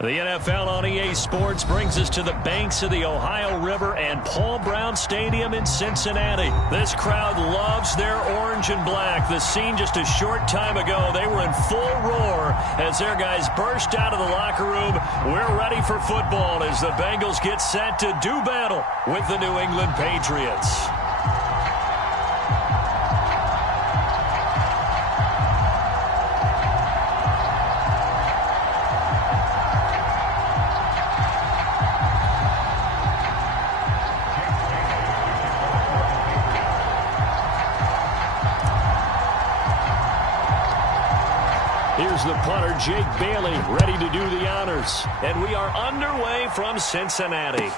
The NFL on EA Sports brings us to the banks of the Ohio River and Paul Brown Stadium in Cincinnati. This crowd loves their orange and black. The scene just a short time ago, they were in full roar as their guys burst out of the locker room. We're ready for football as the Bengals get set to do battle with the New England Patriots. Here's the punter, Jake Bailey, ready to do the honors. And we are underway from Cincinnati.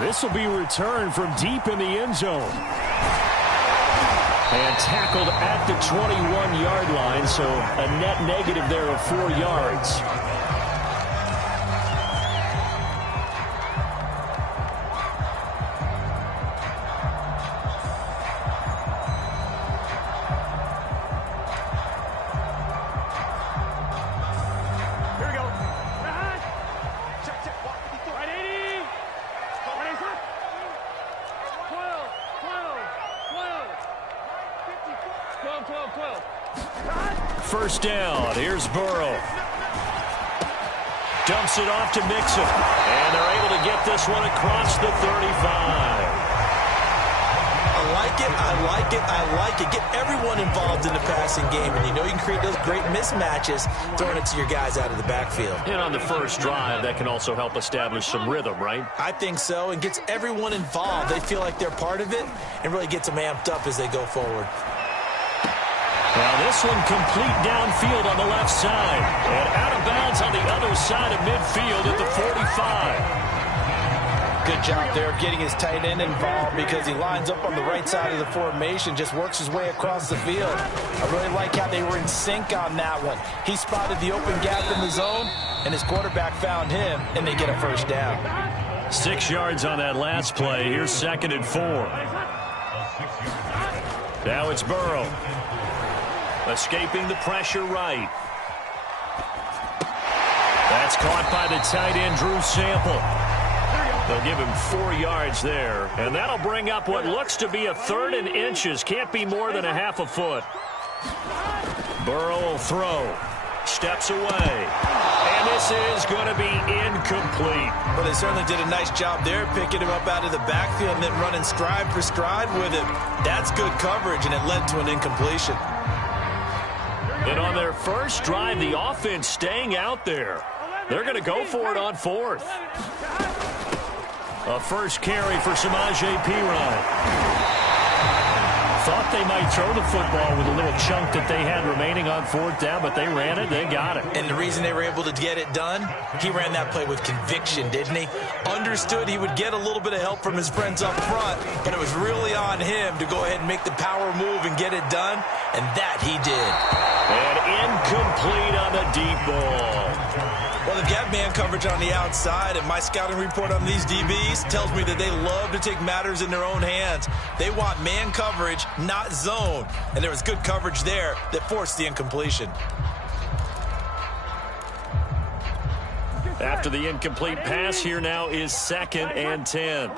This will be returned from deep in the end zone. And tackled at the 21-yard line, so a net negative there of 4 yards. First down. Here's Burrow. Dumps it off to Mixon. And they're able to get this one across the 35. I like it, I like it, I like it. Get everyone involved in the passing game. And you know you can create those great mismatches throwing it to your guys out of the backfield. And on the first drive, that can also help establish some rhythm, right? I think so, and gets everyone involved. They feel like they're part of it and really gets them amped up as they go forward. Now this one complete downfield on the left side. And out of bounds on the other side of midfield at the 45. Good job there getting his tight end involved because he lines up on the right side of the formation, just works his way across the field. I really like how they were in sync on that one. He spotted the open gap in the zone, and his quarterback found him, and they get a first down. 6 yards on that last play. Here's 2nd and 4. Now it's Burrow. Escaping the pressure right. That's caught by the tight end, Drew Sample. They'll give him 4 yards there. And that'll bring up what looks to be a 3rd and inches. Can't be more than a half a foot. Burrow will throw. Steps away. And this is going to be incomplete. Well, they certainly did a nice job there, picking him up out of the backfield and then running stride for stride with him. That's good coverage, and it led to an incompletion. And on their first drive, the offense staying out there. They're going to go for it on 4th. A first carry for Samaje Perine. Thought they might throw the football with a little chunk that they had remaining on 4th down, but they ran it, they got it. And the reason they were able to get it done, he ran that play with conviction, didn't he? Understood he would get a little bit of help from his friends up front, but it was really on him to go ahead and make the power move and get it done, and that he did. And incomplete on the deep ball. Well, they've got man coverage on the outside, and my scouting report on these DBs tells me that they love to take matters in their own hands. They want man coverage, not zone. And there was good coverage there that forced the incompletion. After the incomplete pass, here now is 2nd and 10.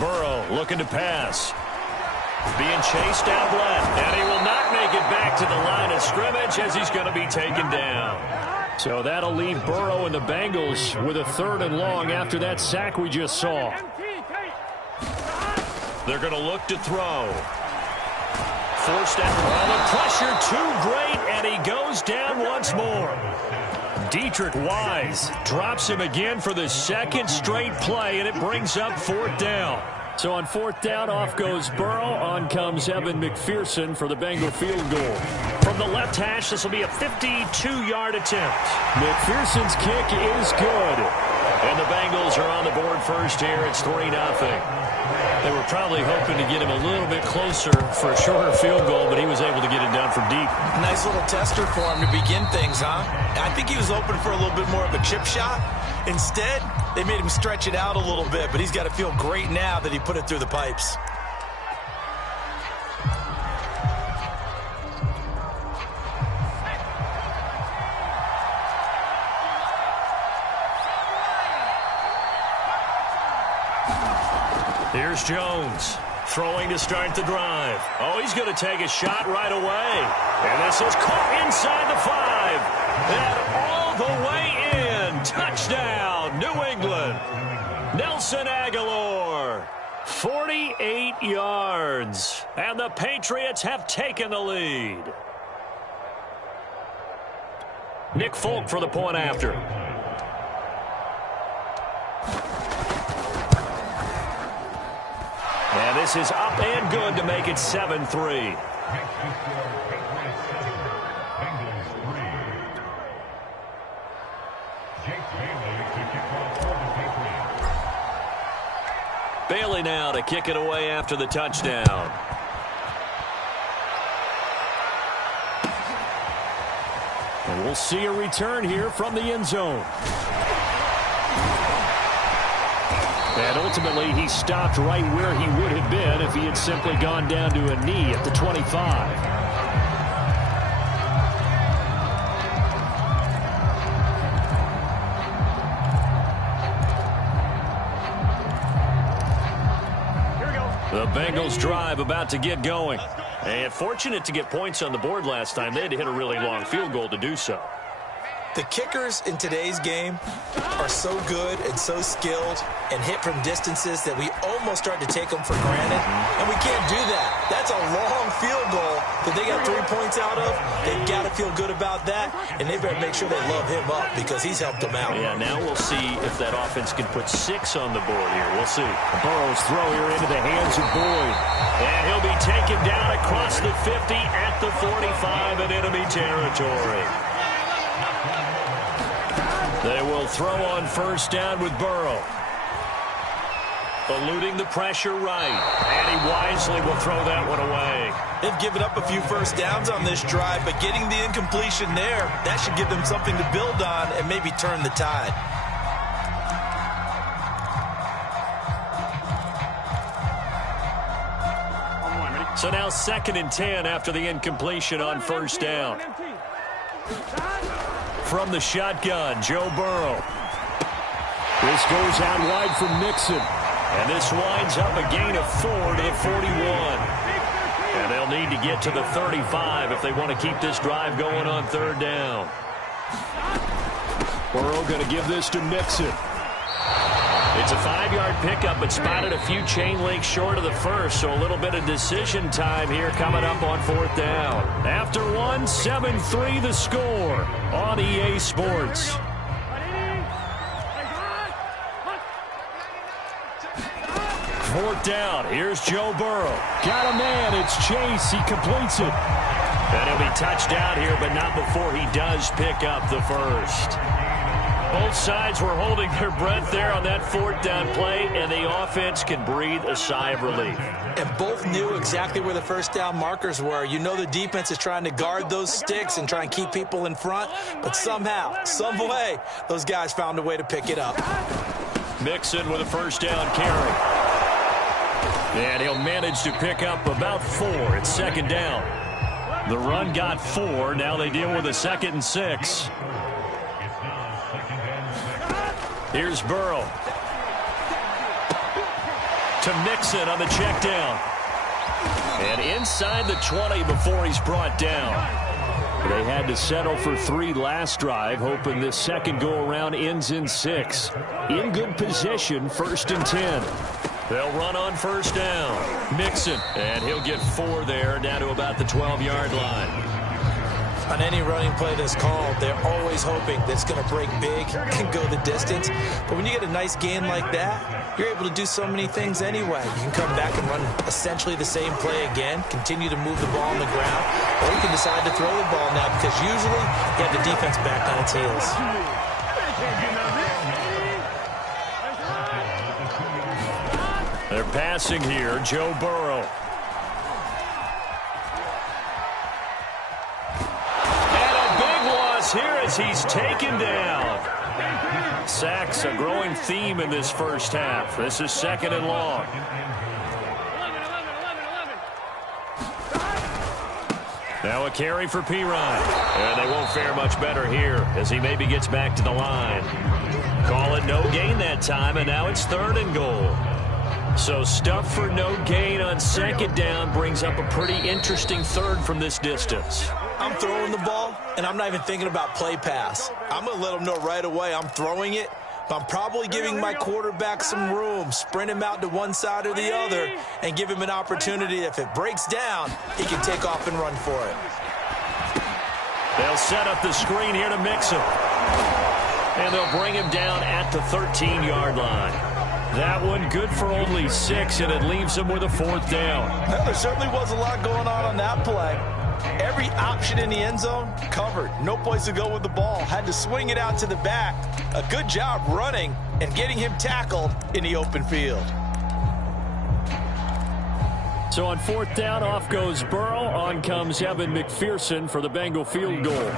Burrow looking to pass. Being chased out left, and he will not make it back to the line of scrimmage as he's going to be taken down. So that'll leave Burrow and the Bengals with a 3rd and long after that sack we just saw. They're going to look to throw. Forced out. Well, the pressure too great, and he goes down once more. Dietrich Wise drops him again for the 2nd straight play, and it brings up 4th down. So on 4th down, off goes Burrow. On comes Evan McPherson for the Bengal field goal. From the left hash, this will be a 52-yard attempt. McPherson's kick is good. And the Bengals are on the board first here. It's 3-0. They were probably hoping to get him a little bit closer for a shorter field goal, but he was able to get it done from deep. Nice little tester for him to begin things, huh? I think he was hoping for a little bit more of a chip shot. Instead, they made him stretch it out a little bit, but he's got to feel great now that he put it through the pipes. Here's Jones. Throwing to start the drive. Oh, he's going to take a shot right away. And this is caught inside the 5. And all the way in. Touchdown, New England. Nelson Aguilar. 48 yards. And the Patriots have taken the lead. Nick Folk for the point after. And this is up and good to make it 7-3. Bailey now to kick it away after the touchdown. And we'll see a return here from the end zone. And ultimately, he stopped right where he would have been if he had simply gone down to a knee at the 25. The Bengals drive about to get going. And fortunate to get points on the board last time. They had to hit a really long field goal to do so. The kickers in today's game are so good and so skilled and hit from distances that we almost start to take them for granted. And we can't do that. That's a long field goal that they got 3 points out of. They've got to feel good about that, and they better make sure they love him up because he's helped them out. Yeah, now we'll see if that offense can put 6 on the board here. We'll see. Burrow's throw here into the hands of Boyd. And he'll be taken down across the 50 at the 45 in enemy territory. They will throw on first down with Burrow. Eluding the pressure right. And he wisely will throw that one away. They've given up a few first downs on this drive, but getting the incompletion there, that should give them something to build on and maybe turn the tide. So now 2nd and 10 after the incompletion on first down. From the shotgun, Joe Burrow. This goes out wide from Mixon. And this winds up a gain of 4 to the 41. And they'll need to get to the 35 if they want to keep this drive going on 3rd down. Burrow going to give this to Mixon. It's a 5-yard pickup, but spotted a few chain links short of the first, so a little bit of decision time here coming up on 4th down. After 1, 7-3 the score on EA Sports. Fourth down. Here's Joe Burrow. Got a man. It's Chase. He completes it. And he'll be touched down here, but not before he does pick up the first. Both sides were holding their breath there on that 4th down play, and the offense can breathe a sigh of relief. And both knew exactly where the first down markers were. You know the defense is trying to guard those sticks and try and keep people in front, but somehow, some way, those guys found a way to pick it up. Mixon with a first down carry. And he'll manage to pick up about 4 at 2nd down. The run got 4. Now they deal with a 2nd and 6. Here's Burrow. To Mixon on the check down. And inside the 20 before he's brought down. They had to settle for 3 last drive, hoping this second go-around ends in 6. In good position, 1st and 10. They'll run on first down. Mixon, and he'll get 4 there, down to about the 12-yard line. On any running play that's called, they're always hoping that it's going to break big and go the distance. But when you get a nice gain like that, you're able to do so many things anyway. You can come back and run essentially the same play again, continue to move the ball on the ground, or you can decide to throw the ball now because usually you have the defense back on its heels. They're passing here, Joe Burrow. Here as he's taken down. Sacks a growing theme in this first half. This is 2nd and long. Now a carry for Pirine. And they won't fare much better here as he maybe gets back to the line. Call it no gain that time, and now it's 3rd and goal. So stuff for no gain on second down brings up a pretty interesting third from this distance. I'm throwing the ball, and I'm not even thinking about play pass. I'm going to let them know right away I'm throwing it, but I'm probably giving my quarterback some room, sprint him out to one side or the other, and give him an opportunity. If it breaks down, he can take off and run for it. They'll set up the screen here to mix him. And they'll bring him down at the 13-yard line. That one good for only 6, and it leaves him with a 4th down. Well, there certainly was a lot going on that play. Every option in the end zone covered. No place to go with the ball. Had to swing it out to the back. A good job running and getting him tackled in the open field. So on 4th down, off goes Burrow. On comes Evan McPherson for the Bengal field goal.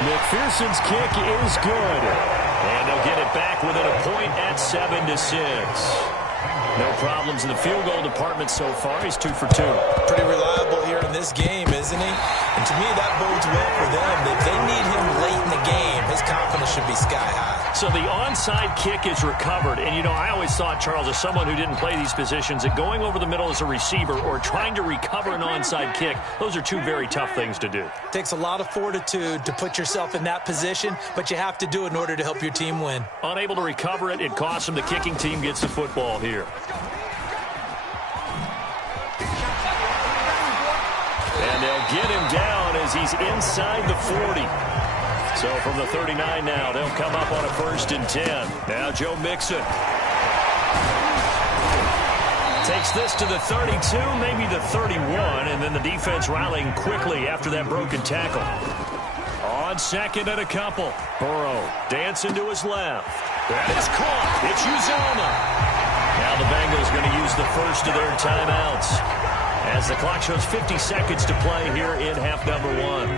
McPherson's kick is good. And they'll get it back within a point at 7-6. No problems in the field goal department so far. He's 2 for 2. Pretty reliable here in this game, isn't he? And to me, that bodes well for them. If they need him late in the game, his confidence should be sky high. So the onside kick is recovered. And, you know, I always thought, Charles, as someone who didn't play these positions, that going over the middle as a receiver or trying to recover an onside kick, those are two very tough things to do. Takes a lot of fortitude to put yourself in that position, but you have to do it in order to help your team win. Unable to recover it, it costs them. The kicking team gets the football here. And they'll get him down as he's inside the 40. So from the 39 now, they'll come up on a 1st and 10. Now Joe Mixon takes this to the 32, maybe the 31, and then the defense rallying quickly after that broken tackle. On 2nd and a couple. Burrow dancing to his left. That is caught. It's Uzoma. Now the Bengals going to use the first of their timeouts as the clock shows 50 seconds to play here in half number 1.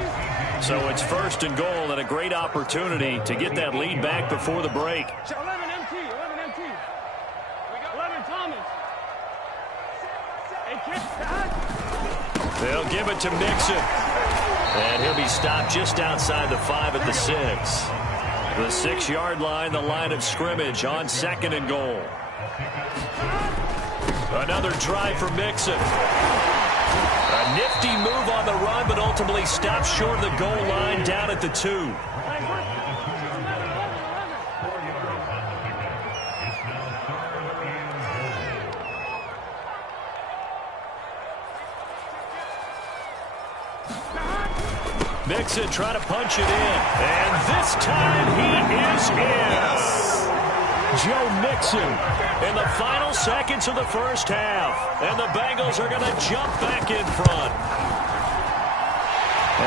So it's 1st and goal and a great opportunity to get that lead back before the break. 11 MT. We got 11 Thomas. They'll give it to Mixon. And he'll be stopped just outside the 5 at the 6. The 6-yard line, the line of scrimmage on 2nd and goal. Another try for Mixon. A nifty move on the run, but ultimately stopped short of the goal line down at the 2. Mixon trying to punch it in. And this time he is in. Joe Mixon in the final seconds of the first half. And the Bengals are going to jump back in front.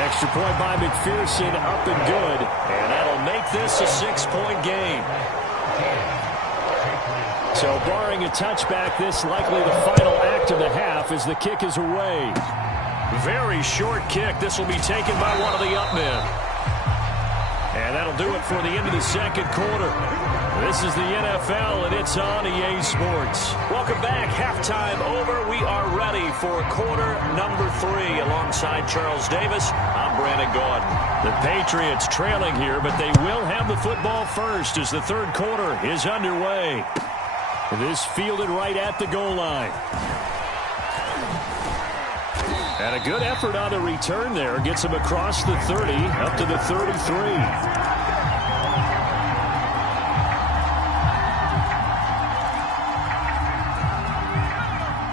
Extra point by McPherson, up and good. And that'll make this a 6-point game. So barring a touchback, this likely the final act of the half as the kick is away. Very short kick. This will be taken by one of the up men. And that'll do it for the end of the second quarter. This is the NFL, and it's on EA Sports. Welcome back. Halftime over. We are ready for quarter number 3. Alongside Charles Davis, I'm Brandon Gordon. The Patriots trailing here, but they will have the football first as the third quarter is underway. This fielded right at the goal line. And a good effort on the return there. Gets him across the 30, up to the 33.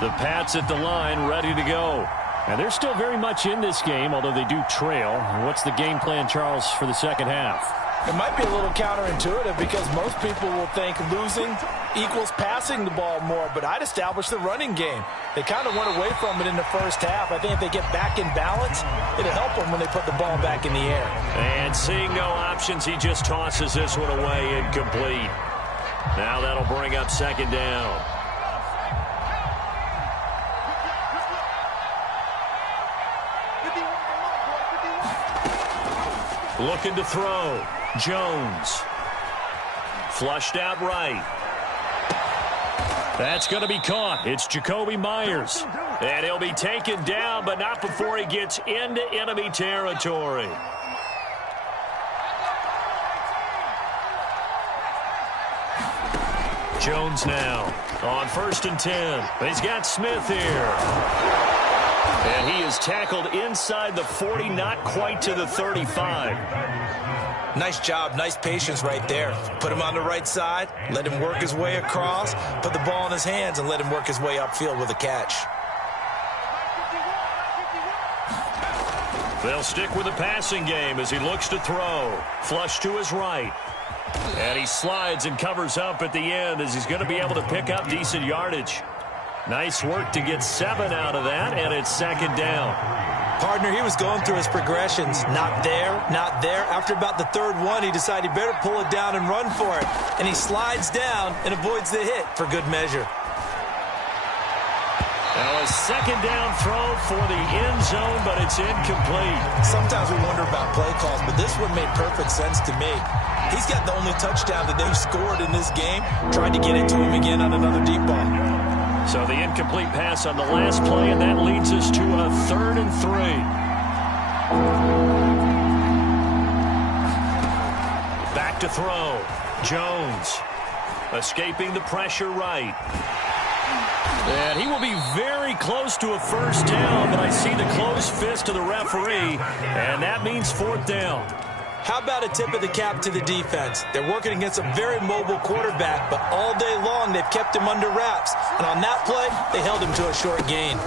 The Pats at the line, ready to go. And they're still very much in this game, although they do trail. What's the game plan, Charles, for the second half? It might be a little counterintuitive because most people will think losing equals passing the ball more, but I'd establish the running game. They kind of went away from it in the first half. I think if they get back in balance, it'll help them when they put the ball back in the air. And seeing no options, he just tosses this one away incomplete. Now that'll bring up second down. Looking to throw. Jones. Flushed out right. That's going to be caught. It's Jacoby Myers. And he'll be taken down, but not before he gets into enemy territory. Jones now on 1st and 10. He's got Smith here. And he is tackled inside the 40, not quite to the 35. Nice job, nice patience right there. Put him on the right side, let him work his way across, put the ball in his hands, and let him work his way upfield with a catch. They'll stick with the passing game as he looks to throw. Flush to his right. And he slides and covers up at the end as he's going to be able to pick up decent yardage. Nice work to get 7 out of that, and it's 2nd down. Partner, he was going through his progressions. Not there, not there. After about the 3rd one, he decided he better pull it down and run for it. And he slides down and avoids the hit for good measure. Now a 2nd down throw for the end zone, but it's incomplete. Sometimes we wonder about play calls, but this one made perfect sense to me. He's got the only touchdown that they've scored in this game. Tried to get it to him again on another deep ball. So the incomplete pass on the last play, and that leads us to a 3rd and 3. Back to throw. Jones escaping the pressure right. And he will be very close to a 1st down, but I see the closed fist of the referee, and that means 4th down. How about a tip of the cap to the defense? They're working against a very mobile quarterback, but all day long they've kept him under wraps. And on that play, they held him to a short gain.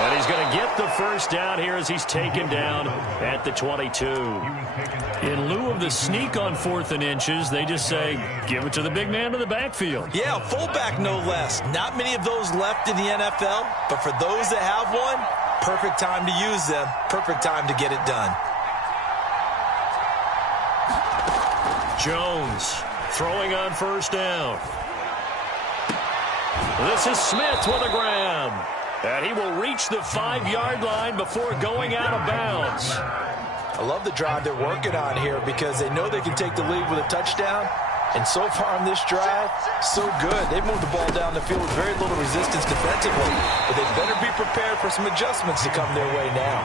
And he's going to get the 1st down here as he's taken down at the 22. In lieu of the sneak on 4th and inches, they just say, give it to the big man in the backfield. Yeah, fullback no less. Not many of those left in the NFL, but for those that have one, perfect time to use them. Perfect time to get it done. Jones throwing on 1st down. This is Smith with a grab. And he will reach the 5-yard line before going out of bounds. I love the drive they're working on here because they know they can take the lead with a touchdown. And so far on this drive, so good. They've moved the ball down the field with very little resistance defensively. But they better be prepared for some adjustments to come their way now.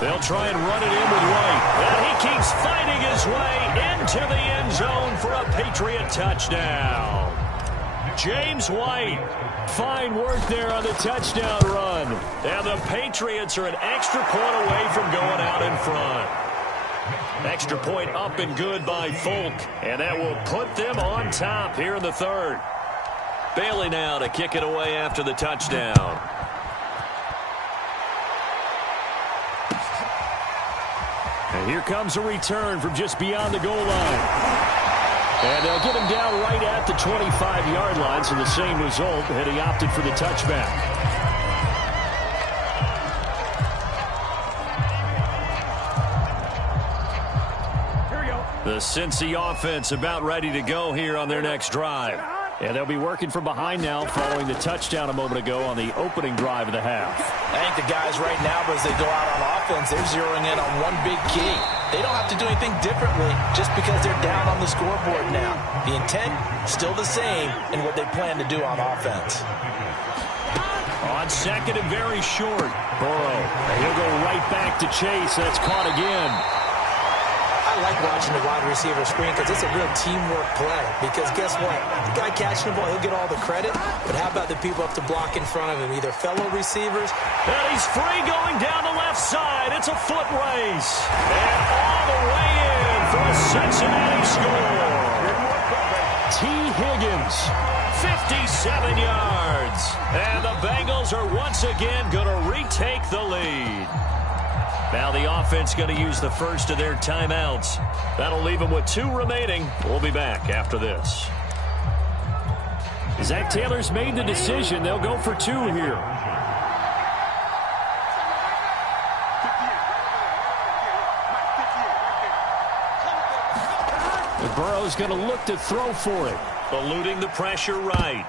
They'll try and run it in with White. And he keeps fighting his way into the end zone for a Patriot touchdown. James White, fine work there on the touchdown run. And the Patriots are an extra point away from going out in front. Extra point up and good by Folk. And that will put them on top here in the 3rd. Bailey now to kick it away after the touchdown. And here comes a return from just beyond the goal line. And they'll get him down right at the 25-yard line, so the same result had he opted for the touchback. Here we go. The Cincy offense about ready to go here on their next drive. And they'll be working from behind now following the touchdown a moment ago on the opening drive of the half. I think the guys right now, as they go out on offense, they're zeroing in on one big key. They don't have to do anything differently just because they're down on the scoreboard now. The intent, still the same in what they plan to do on offense. On 2nd and very short. Burrow, he'll go right back to Chase. That's caught again. I like watching the wide receiver screen because it's a real teamwork play. Because guess what? The guy catching the ball, he'll get all the credit. But how about the people up to block in front of him? Either fellow receivers. And he's free going down the left side. It's a foot race. And all the way in for a Cincinnati score. T. Higgins, 57 yards. And the Bengals are once again going to retake the lead. Now the offense going to use the first of their timeouts. That'll leave them with 2 remaining. We'll be back after this. Zach Taylor's made the decision. They'll go for 2 here. Burrow's going to look to throw for it. Eluding the pressure right.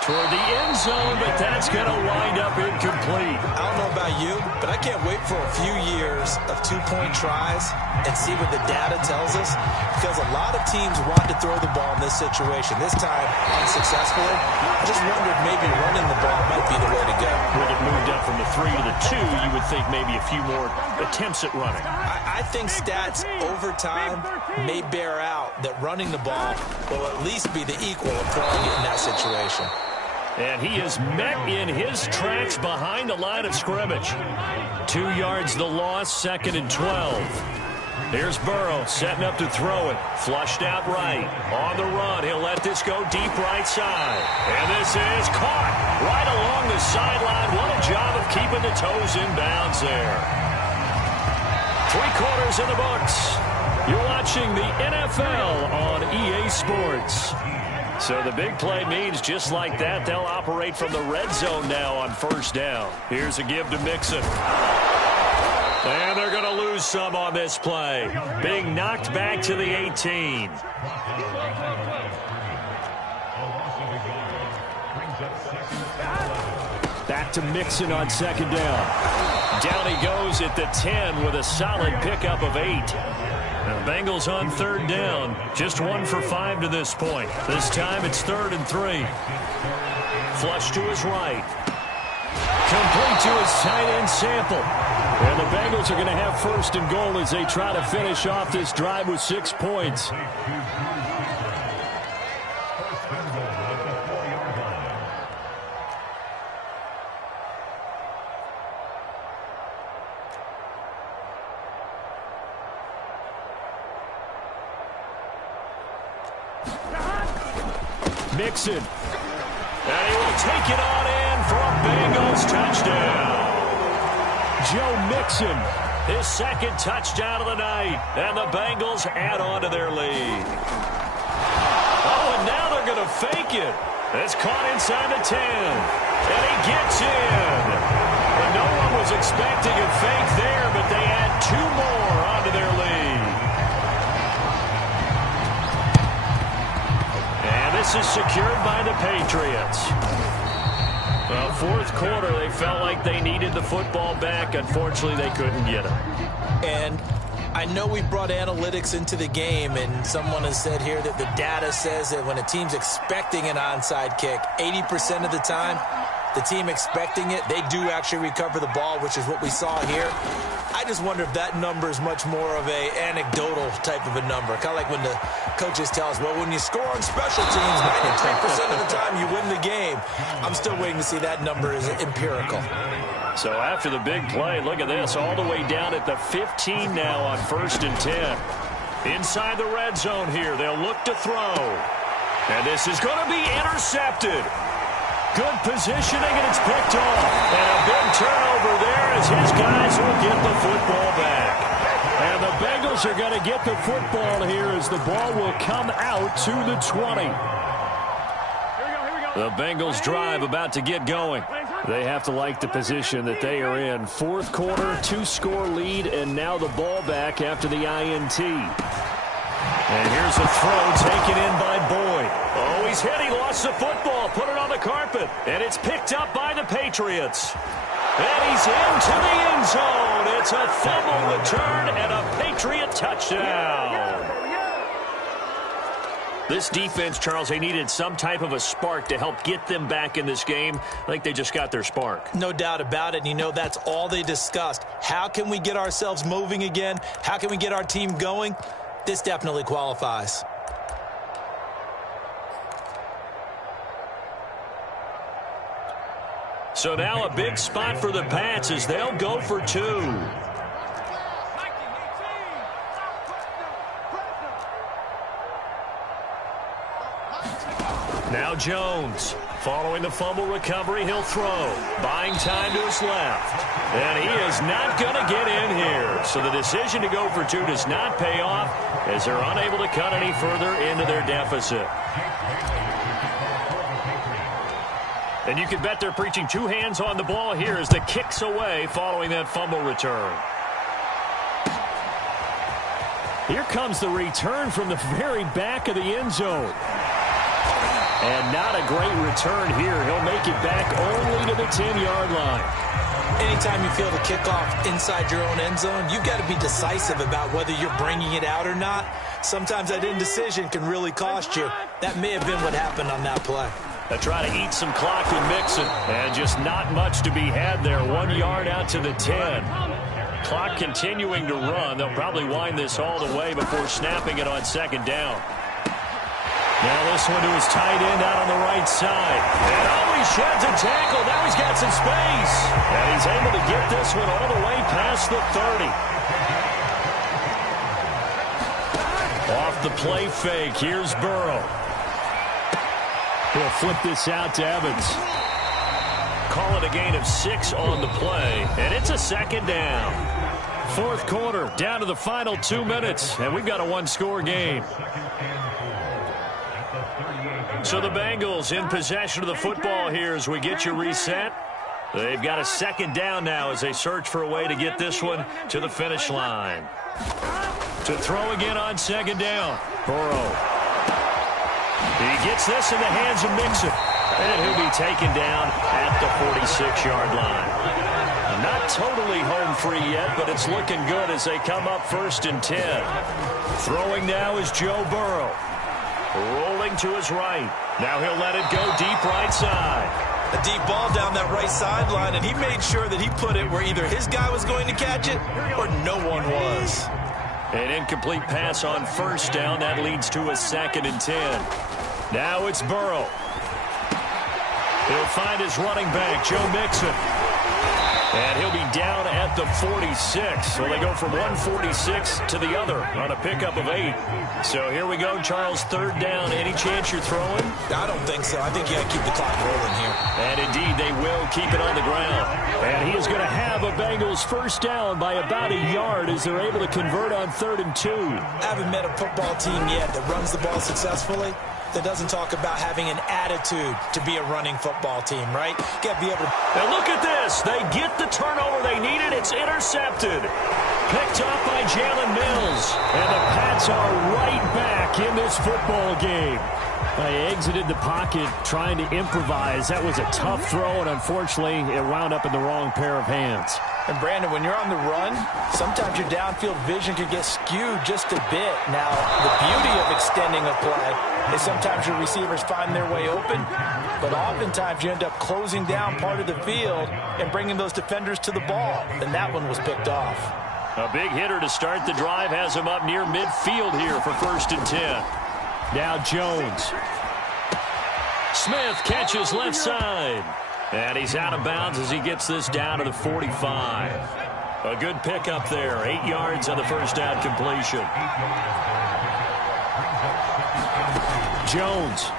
Toward the end zone, but that's going to wind up incomplete. I don't know about you, but I can't wait for a few years of two-point tries and see what the data tells us, because a lot of teams want to throw the ball in this situation. This time, unsuccessfully. I just wondered maybe running the ball might be the way to go. With it moved up from the 3 to the 2, you would think maybe a few more attempts at running. I think stats over time may bear out that running the ball will at least be the equal of throwing it in that situation. And he is met in his tracks behind the line of scrimmage. 2 yards the loss, 2nd and 12. Here's Burrow setting up to throw it. Flushed out right. On the run, he'll let this go deep right side. And this is caught right along the sideline. What a job of keeping the toes in bounds there. 3 quarters in the books. You're watching the NFL on EA Sports. So the big play means just like that, they'll operate from the red zone now on 1st down. Here's a give to Mixon. And they're going to lose some on this play. Being knocked back to the 18. Back to Mixon on 2nd down. Down he goes at the 10 with a solid pickup of 8. The Bengals on 3rd down. Just 1 for 5 to this point. This time it's 3rd and 3. Flush to his right. Complete to his tight end Sample. And the Bengals are going to have 1st and goal as they try to finish off this drive with 6 points. Mixon. And he will take it on in for a Bengals touchdown. Joe Mixon, his 2nd touchdown of the night. And the Bengals add on to their lead. Oh, and now they're going to fake it. It's caught inside the 10. And he gets in. And no one was expecting a fake there, but they add 2 more onto their lead. This is secured by the Patriots. Well, 4th quarter, they felt like they needed the football back. Unfortunately, they couldn't get it. And I know we brought analytics into the game, and someone has said here that the data says that when a team's expecting an onside kick, 80% of the time, the team expecting it, they do actually recover the ball, which is what we saw here. I just wonder if that number is much more of a anecdotal type of a number. Kind of like when the coaches tell us, well, when you score on special teams, 93% of the time you win the game. I'm still waiting to see that number is empirical. So after the big play, look at this, all the way down at the 15 now on 1st and 10. Inside the red zone here, they'll look to throw. And this is going to be intercepted. Good positioning, and it's picked off. And a big turnover there as his guys will get the football back. And the Bengals are going to get the football here as the ball will come out to the 20. The Bengals drive about to get going. They have to like the position that they are in. 4th quarter, 2-score lead, and now the ball back after the INT. And here's a throw taken in by Boyd. Oh, he's hit. He lost the football. Put it on the carpet. And it's picked up by the Patriots. And he's into the end zone. It's a fumble return and a Patriot touchdown. This defense, Charles, they needed some type of a spark to help get them back in this game. I think they just got their spark. No doubt about it. And you know, that's all they discussed. How can we get ourselves moving again? How can we get our team going? This definitely qualifies. So now a big spot for the Pats as they'll go for 2. Now Jones. Following the fumble recovery, he'll throw. Buying time to his left. And he is not going to get in here. So the decision to go for 2 does not pay off as they're unable to cut any further into their deficit. And you can bet they're preaching 2 hands on the ball here as the kick's away following that fumble return. Here comes the return from the very back of the end zone. And not a great return here. He'll make it back only to the 10-yard line. Anytime you feel the kickoff inside your own end zone, you've got to be decisive about whether you're bringing it out or not. Sometimes that indecision can really cost you. That may have been what happened on that play. They try to eat some clock and mix it. And just not much to be had there. 1 yard out to the 10. Clock continuing to run. They'll probably wind this all the way before snapping it on second down. Now this one to his tight end out on the right side. And he sheds a tackle. Now he's got some space. And he's able to get this one all the way past the 30. Off the play fake. Here's Burrow. He'll flip this out to Evans. Call it a gain of 6 on the play. And it's a second down. Fourth quarter, down to the final 2 minutes. And we've got a one-score game. So the Bengals in possession of the football here as we get you reset. They've got a second down now as they search for a way to get this one to the finish line. To throw again on second down. Burrow. He gets this in the hands of Mixon. And he'll be taken down at the 46-yard line. Not totally home free yet, but it's looking good as they come up 1st and 10. Throwing now is Joe Burrow. Rolling to his right. Now he'll let it go deep right side. A deep ball down that right sideline, and he made sure that he put it where either his guy was going to catch it or no one was. An incomplete pass on first down. That leads to a 2nd and 10. Now it's Burrow. He'll find his running back, Joe Mixon. And he'll be down at the 46. So they go from 146 to the other on a pickup of 8. So here we go, Charles, 3rd down. Any chance you're throwing? I don't think so. I think you got to keep the clock rolling here. And indeed, they will keep it on the ground. And he is going to have a Bengals first down by about a yard as they're able to convert on 3rd and 2. I haven't met a football team yet that runs the ball successfully that doesn't talk about having an attitude to be a running football team, right? You got to be able to... And look at this. They get the turnover they needed. It's intercepted. Picked off by Jalen Mills. And the Pats are right back in this football game. They exited the pocket trying to improvise. That was a tough throw, and unfortunately, it wound up in the wrong pair of hands. And, Brandon, when you're on the run, sometimes your downfield vision can get skewed just a bit. Now, the beauty of extending a play is sometimes your receivers find their way open, but oftentimes you end up closing down part of the field and bringing those defenders to the ball, and that one was picked off. A big hitter to start the drive has him up near midfield here for 1st and 10. Now Jones. Smith catches left side. And he's out of bounds as he gets this down to the 45. A good pickup there. 8 yards on the first down completion. Jones.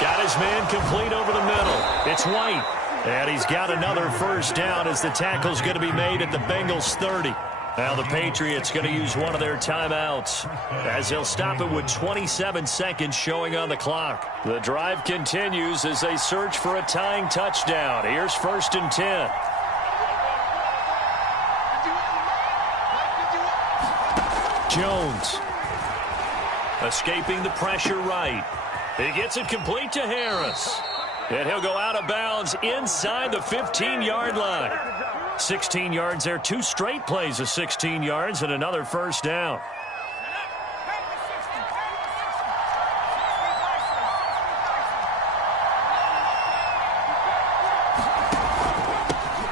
Got his man complete over the middle. It's White. And he's got another first down as the tackle's going to be made at the Bengals 30. Now the Patriots going to use one of their timeouts as they'll stop it with 27 seconds showing on the clock. The drive continues as they search for a tying touchdown. Here's 1st and 10. Jones. Escaping the pressure right. He gets it complete to Harris. And he'll go out of bounds inside the 15-yard line. 16 yards there. 2 straight plays of 16 yards and another first down.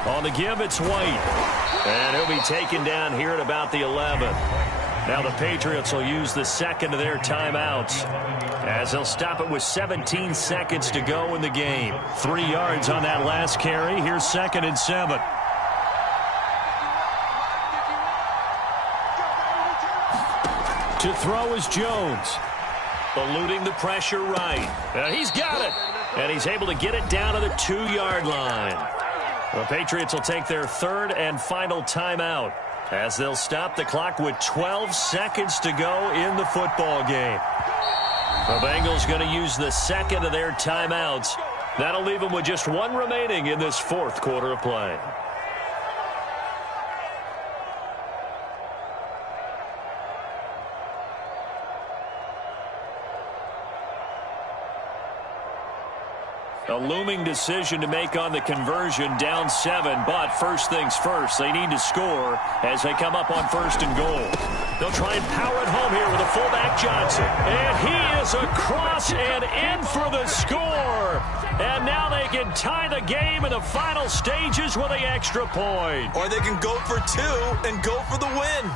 On the give, it's White. And he'll be taken down here at about the 11. Now the Patriots will use the second of their timeouts as they'll stop it with 17 seconds to go in the game. 3 yards on that last carry. Here's 2nd and 7. To throw is Jones. Eluding the pressure right. He's got it. And he's able to get it down to the 2-yard line. The Patriots will take their 3rd and final timeout as they'll stop the clock with 12 seconds to go in the football game. The Bengals going to use the second of their timeouts. That'll leave them with just 1 remaining in this 4th quarter of play. A looming decision to make on the conversion, down 7, but first things first, they need to score as they come up on 1st and goal. They'll try and power it home here with a fullback Johnson. And he is across and in for the score. And now they can tie the game in the final stages with the extra point. Or they can go for 2 and go for the win.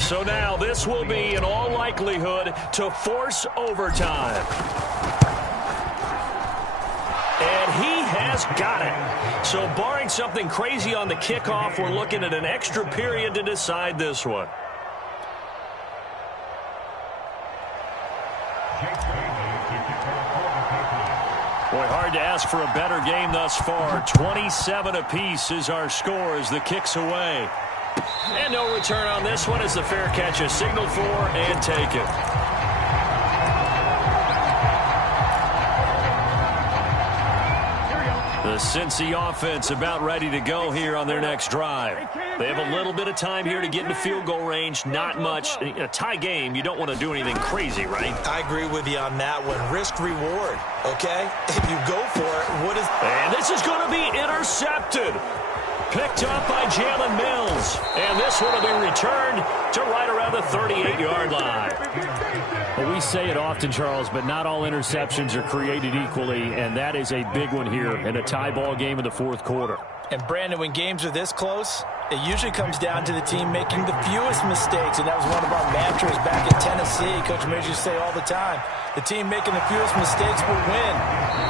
So now this will be, in all likelihood, to force overtime. And he has got it. So barring something crazy on the kickoff, we're looking at an extra period to decide this one. Boy, hard to ask for a better game thus far. 27 apiece is our score as the kick's away. And no return on this one as the fair catch is signaled for and taken. The Cincy offense about ready to go here on their next drive. They have a little bit of time here to get into field goal range. Not much. In a tie game, you don't want to do anything crazy, right? I agree with you on that one. Risk reward, okay? If you go for it, what is... And this is going to be intercepted. Picked up by Jalen Mills. And this one will be returned to right around the 38-yard line. Well, we say it often, Charles, but not all interceptions are created equally, and that is a big one here in a tie ball game in the 4th quarter. And, Brandon, when games are this close, it usually comes down to the team making the fewest mistakes, and that was one of our mantras back in Tennessee. Coach Mears used to say all the time, the team making the fewest mistakes will win.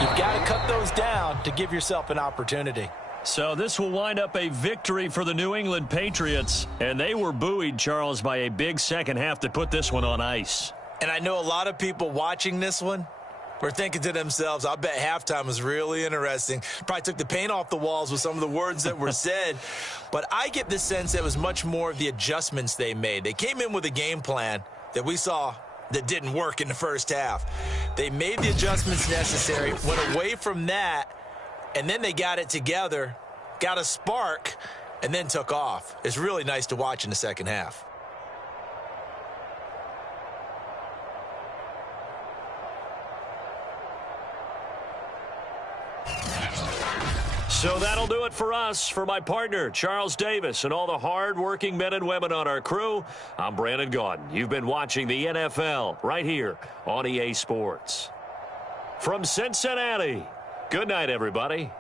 You've got to cut those down to give yourself an opportunity. So this will wind up a victory for the New England Patriots, and they were buoyed, Charles, by a big second half to put this one on ice. And I know a lot of people watching this one were thinking to themselves, I bet halftime was really interesting. Probably took the paint off the walls with some of the words that were said. But I get the sense that it was much more of the adjustments they made. They came in with a game plan that we saw that didn't work in the first half. They made the adjustments necessary, went away from that, and then they got it together, got a spark, and then took off. It's really nice to watch in the second half. So that'll do it for us. For my partner, Charles Davis, and all the hard-working men and women on our crew, I'm Brandon Gaudin. You've been watching the NFL right here on EA Sports. From Cincinnati, good night, everybody.